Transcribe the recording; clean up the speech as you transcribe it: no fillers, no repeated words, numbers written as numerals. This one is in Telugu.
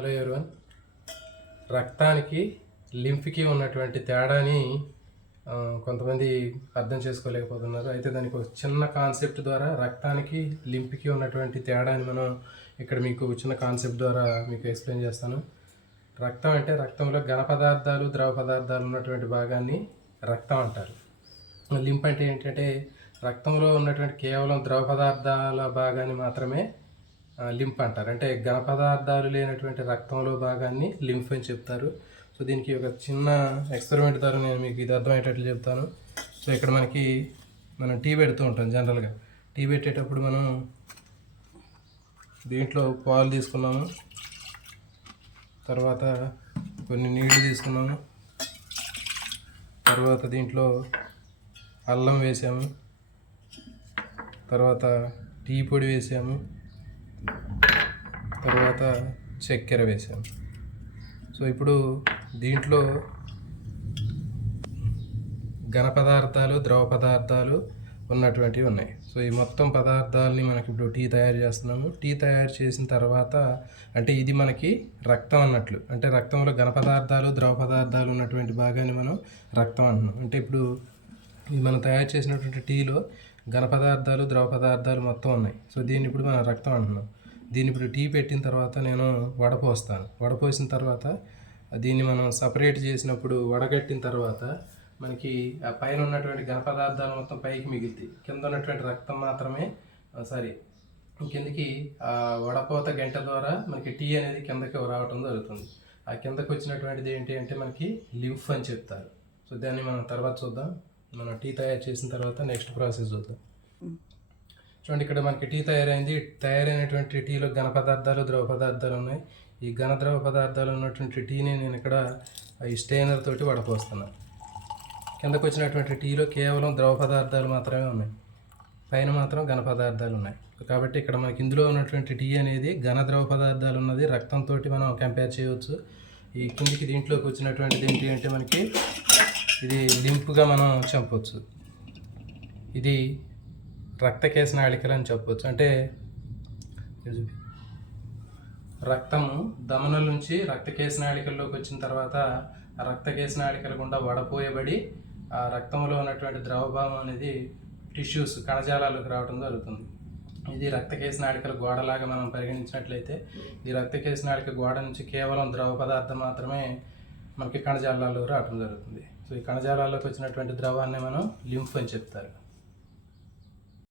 Hello everyone. రక్తానికి లింఫ్కి ఉన్నటువంటి తేడాని కొంతమంది అర్థం చేసుకోలేకపోతున్నారు. అయితే దానికి ఒక చిన్న కాన్సెప్ట్ ద్వారా రక్తానికి లింఫ్కి ఉన్నటువంటి తేడాని మనం ఇక్కడ మీకు చిన్న కాన్సెప్ట్ ద్వారా మీకు ఎక్స్ప్లెయిన్ చేస్తాను. రక్తం అంటే రక్తంలో ఘన పదార్థాలు ద్రవ పదార్థాలు ఉన్నటువంటి భాగాన్ని రక్తం అంటారు. లింఫ్ అంటే ఏంటంటే రక్తంలో ఉన్నటువంటి కేవలం ద్రవ పదార్థాల భాగాన్ని మాత్రమే లింఫ్ అంటారు. అంటే ఘన పదార్థాలు లేనటువంటి రక్తంలో భాగాన్ని లింఫ్ అని చెప్తారు. సో దీనికి ఒక చిన్న ఎక్స్పెరిమెంట్ ద్వారా నేను మీకు ఇది అర్థమయ్యేటట్లు చెప్తాను. సో ఇక్కడ మనం టీ పెడుతూ ఉంటాం. జనరల్గా టీ పెట్టేటప్పుడు మనం దీంట్లో పాలు తీసుకున్నాము, తర్వాత కొన్ని నీళ్లు తీసుకున్నాము, తర్వాత దీంట్లో అల్లం వేసాము, తర్వాత టీ పొడి వేసాము, తర్వాత చక్కెర వేసాము. సో ఇప్పుడు దీంట్లో ఘన పదార్థాలు ద్రవ పదార్థాలు ఉన్నటువంటివి ఉన్నాయి. సో ఈ మొత్తం పదార్థాలని మనకి ఇప్పుడు టీ తయారు చేస్తున్నాము. టీ తయారు చేసిన తర్వాత అంటే ఇది మనకి రక్తం అన్నట్లు. అంటే రక్తంలో ఘన పదార్థాలు ద్రవ పదార్థాలు ఉన్నటువంటి భాగాన్ని మనం రక్తం అంటున్నాం. అంటే ఇప్పుడు ఇది మనం తయారు చేసినటువంటి టీలో ఘన పదార్థాలు ద్రవ పదార్థాలు మొత్తం ఉన్నాయి. సో దీన్ని ఇప్పుడు మనం రక్తం అంటున్నాం. దీన్ని ఇప్పుడు టీ పెట్టిన తర్వాత నేను వడపోస్తాను. వడపోసిన తర్వాత దీన్ని మనం సపరేట్ చేసినప్పుడు వడగట్టిన తర్వాత మనకి ఆ పైన ఉన్నటువంటి ఘన పదార్థాలు మొత్తం పైకి మిగులుతాయి. కింద ఉన్నటువంటి రక్తం మాత్రమే కిందకి ఆ వడపోత గంట ద్వారా మనకి టీ అనేది కిందకి రావటం జరుగుతుంది. ఆ కిందకి వచ్చినటువంటిది ఏంటి అంటే మనకి లింఫ్ అని చెప్తారు. సో దాన్ని మనం తర్వాత చూద్దాం. మనం టీ తయారు చేసిన తర్వాత నెక్స్ట్ ప్రాసెస్ చూద్దాం. చూడండి, ఇక్కడ మనకి టీ తయారైనటువంటి టీలో ఘన పదార్థాలు ద్రవ పదార్థాలు ఉన్నాయి. ఈ ఘన ద్రవ పదార్థాలు ఉన్నటువంటి టీని నేను ఇక్కడ ఈ స్టెయినర్ తోటి వడపోస్తున్నాను. కిందకు వచ్చినటువంటి టీలో కేవలం ద్రవ పదార్థాలు మాత్రమే ఉన్నాయి, పైన మాత్రం ఘన పదార్థాలు ఉన్నాయి. కాబట్టి ఇక్కడ మనకి ఇందులో ఉన్నటువంటి టీ అనేది ఘన ద్రవ పదార్థాలు ఉన్నది రక్తంతో మనం కంపేర్ చేయవచ్చు. ఈ కిందికి దీంట్లోకి వచ్చినటువంటిది ఏంటి అంటే మనకి ఇది లింఫ్గా మనం చెప్పవచ్చు. ఇది రక్తకేశ నాళికలు అని చెప్పవచ్చు. అంటే రక్తము ధమనుల నుంచి రక్తకేశ నాళికల్లోకి వచ్చిన తర్వాత ఆ రక్తకేశ నాళికల గుండా వడపోయబడి ఆ రక్తంలో ఉన్నటువంటి ద్రవభావం అనేది టిష్యూస్ కణజాలాలకు రావడం జరుగుతుంది. ఇది రక్తకేశ నాళికల గోడలాగా మనం పరిగణించినట్లయితే ఈ రక్తకేశ నాళిక గోడ నుంచి కేవలం ద్రవ పదార్థం మాత్రమే మనకి కణజాలాల్లో రావడం జరుగుతుంది. సో ఈ కణజాలాల్లోకి వచ్చినటువంటి ద్రవాన్ని మనం లింఫ్ అని చెప్తారు.